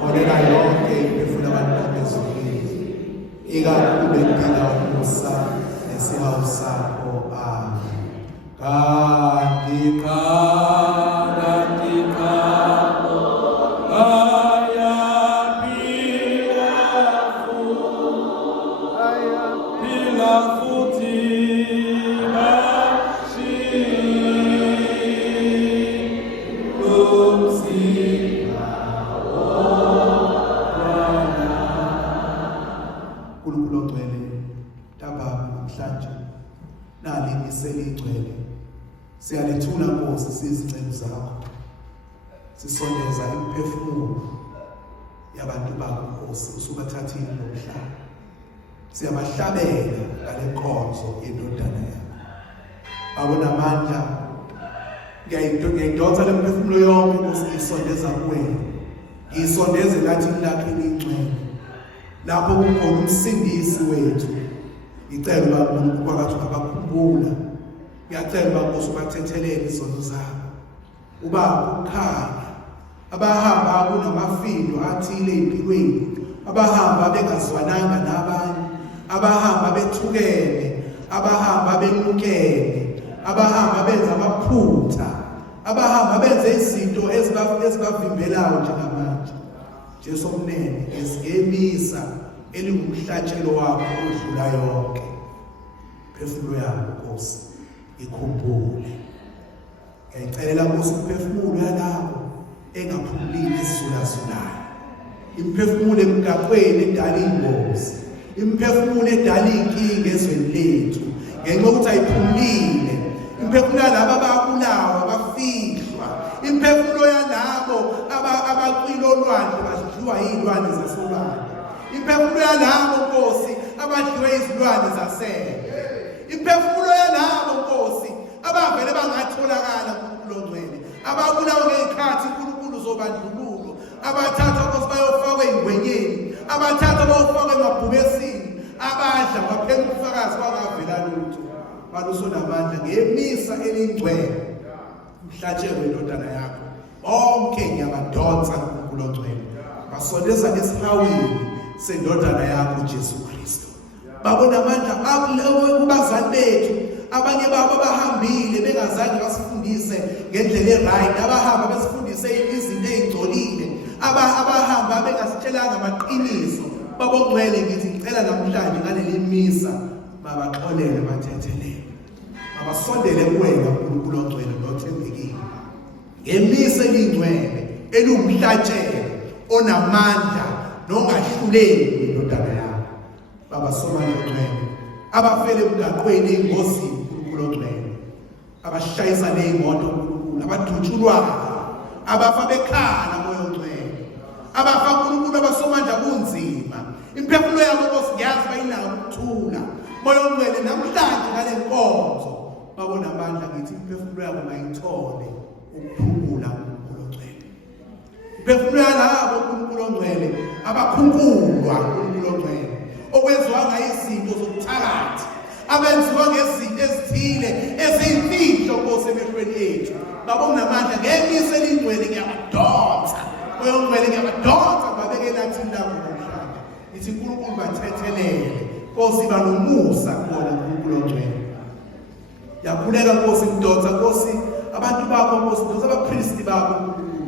holela yonke imiphefumulo abantu bezwini, ikakhulu bedinga umusa nesihawu sakho. Amen. Kanti siyalethula Nkosi sizicelo zakho, sisondeza imiphefumulo yabantu bakho Nkosi, usubathathile nomhlaba. Siyabahlabela ngale nkonzo yendodana yakho. Awona amandla, ngiyayidonsa le miphefumulo yonke Nkosi, ngiyisondeza kuwena, ngiyisondeze lathi lakho elingcwele, lapho kukhona umsindisi wethu. Ngicela uba kwakathu abakhumbula, ngiyacela uba Nkosi ubathethelele izono zabo, ubaba ukhanya abahamba kunamafindo athile empilweni, abahamba bengazwananga nabanye, abahamba bethukene, abahamba benukene, abahamba benza amaphutha, abahamba benza izinto ezibavimbelayo njengamanje. Jesu omnene, ngemisa elingumhlatshelo wakho odlula yonke. Phefumulo yakho Nkosi ikhumbule. Ngiyacelela Nkosi imphefumulo yalabo engaphumulile esizulazulayo, imphefumulo emgaqweni edala ingozi, imphefumulo edala inkinga ezweni lethu ngenxa yokuthi ayiphumulile, imphefumulo yalabo ababulawa abafihlwa, imphefumulo yalabo abaqwila olwandle badliwa yizilwane zasolwandle, imphefumulo yalabo Nkosi abadliwe izilwane zasendle, imphefumulo yalabo Nkosi abavele bangatholakala kuNkulunkulu ongcwele, ababulawa ngezikhathi uNkulunkulu zobandlululo, abathatha Nkosi bayofakwa ey'ngwenyeni, abathatha bayofakwa emabhubesini, abadla baphela ubufakazi bangavela lutho. Balusonamandla ngemisa elingcwele, umhlatshelo wendodana yakho, bonke ngiyabadonsa kuNkulunkulu ongcwele, basondeza esihawini sendodana yakho Jesu Kristu. Babona amandla kubazali bethu, abanye babo abahambile bengazange basifundise ngendlela eright, abahamba besifundise izinto ezingcolile, abahamba bengasitshelanga amaqiniso. Babongcwele ngithi ngicela namhlanje ngaleli misa babaxolele bathethelele, abasondele kuwena uNkulunkulu ongcwele nothembekile, ngemisa elingcwele elungumhlatshelo onamandla nongahluleki indodana yakho. Baba somandla ongcwele, abafele emgaqweni engozini uNkulunkulu ongcwele, abashayisa nezimoto uNkulunkulu, abadutshulwayo, abafa bekhala moya ongcwele, abafa uNkulunkulu abasomandla kunzima, imphefumulo yabo Nkosi ngiyazi bayinayo ukuthula. Moya ongcwele namhlanje ngale nkonzo babona amandla, ngithi imphefumulo yabo mayithole ukuphumula uNkulunkulu ongcwele, imphefumulo yalabo uNkulunkulu ongcwele abakhunkulwa uNkulunkulu ongcwele, okwenziwa ngayizinto zokuthakathi, abenziwa ngezinto ezithile eziyimfihlo Nkosi emehlweni ethu. Babona amandla ngemisa elingcwele ngiyabadonsa, moya ongcwele ngiyabadonsa, babeke lathini lakho namhlanje. Ithi uNkulunkulu bathethelele Nkosi, banomusa kuwona uNkulunkulu ongcwele. Yakhuleka Nkosi mdonsa Nkosi abantu bakho Nkosi, mdonsa abapristi bakho uNkulunkulu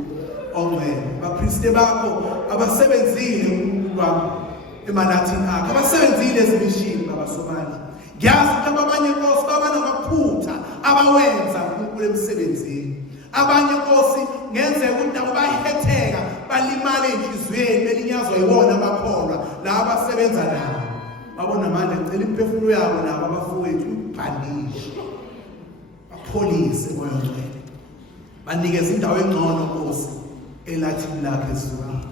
ongcwele, abapristi bakho abasebenzile uNkulunkulu wakho emanathini akho, abasebenzile ezimishini babasomandla. Ngiyazi ukuthi abanye Nkosi babanamaphutha abawenza uNkulunkulu emsebenzini, abanye Nkosi ngenzeka ukuthi nabo bayihetheka, balimale enhliziyweni, belinyazwa yiwona amakholwa la abasebenza nabo. Babona amandla, ngicela imphefumulo yabo nabo abafowethu ibhanishwe, bapholise moya ongcwele, banikeze indawo engcono Nkosi elathini lakho ezulwini.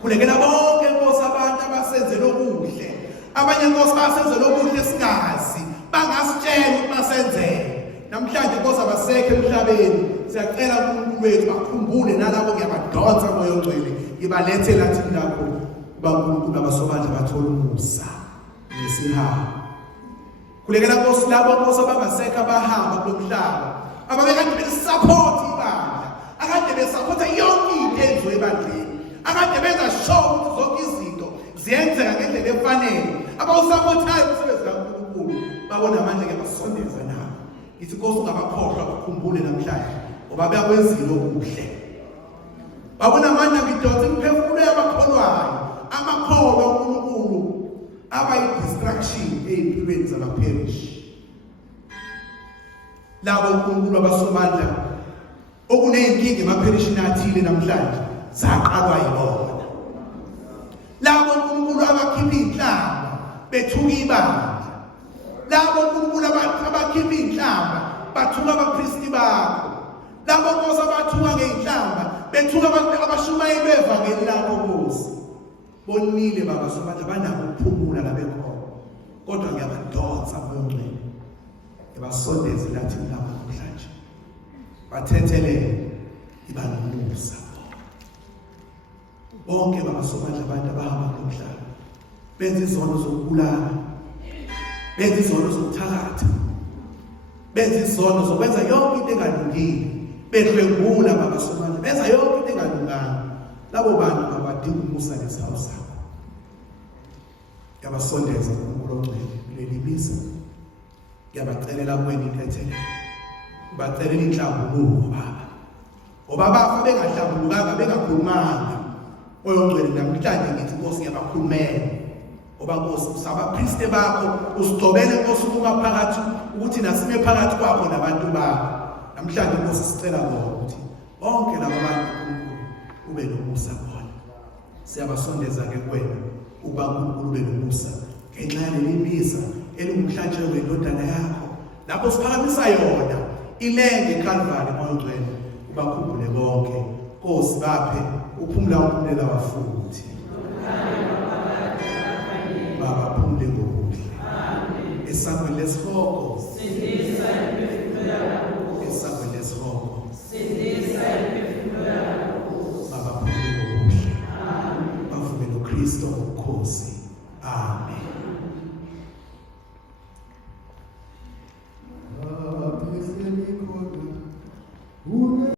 Khulekela bonke Nkosi abantu abasenzela okuhle, abanye Nkosi basenzela okuhle singazi, bangasitshela ukuthi basenzele. Namhlanje Nkosi abasekho emhlabeni, siyacela uNkulunkulu wethu bakhumbule nalabo ngiyabadonsa moya ongcwele, ngibalethe elathini lakho uNkulunkulu abasomandla bathola umusa nesihawu. Khulekela Nkosi labo Nkosi abangasekho abahamba kulo mhlaba, ababekade besupport ibandla, akade besupport yonke into enziwe ebandleni, akade abawusabotayo umsebenzi kaNkulunkulu babona manje ke basondeza nabo. Ngithi Nkosi ungabakhohlwa bakhumbule namhlanje ngoba bayakwenzile okuhle. Babona manje ngidonsa imphefumulo yabakholwayo, amakholwa uNkulunkulu abayi-distraction ey'mpilweni zabapherishi. Labo uNkulunkulu abasomandla okuney'nkinga emapherishini athile namhlanje zaqalwa yibona. Labo uNkulunkulu abakhipha iy'nhlamba bethuka ibandla. Labo uNkulunkulu abakhipha iy'nhlamba bathuka abaphristi bakho. Labo Nkosi abathuka ngey'nhlamba bethuka abashumayeli bevangeli lakho Nkosi. Bonile baba somandla banako ukuphumula labekhona. Kodwa ngiyabadonsa moya ongcwele. Ngiyabasondeza lathi namhlanje. Bathethelele ibanumusa. Bonke baba somandla abantu abahamba nomhlaba. Benza izono zokubulala. Benza izono zokuthakatha. Benza izono zokwenza yonke into engalungile. Bedlwengula baba somandla. Benza yonke into engalunganga. Labo bantu abadinga umusa nesihawu sakho. Ngiyabasondeza uNkulunkulu ongcwele kuleli bizo. Ngiyabacelela kuwena intethelelo. Bacelela inhlambuluko baba. Ngoba bafa bengahlambulukanga bengakhulumanga. Moya ongcwele namhlanje ngithi Nkosi ngiyabakhulumela. Ngoba Nkosi usabaphristi bakho usigcobele Nkosi ungaphakathi ukuthi nasime phakathi kwakho nabantu bakho. Namhlanje Nkosi sicela bona ukuthi bonke laba bantu uNkulunkulu ube nomusa bona. Siyabasondeza ke kuwena uba uNkulunkulu ube nomusa ngenxa yaleli misa elingumhlatshelo wendodana yakho. Lapho siphakamisa yona ilenge eCalvary moya ongcwele ubakhumbule bonke. Nkosi baphe uphumula umphumela wafuthi. Baba phumule ngokuhle. Esangweni lesihoko. Sindisa imiphefumulo yakho. Esangweni lesihoko. Sindisa imiphefumulo yakho. Baba phumule ngokuhle. Amen. Bavume noKristu ngokhosi.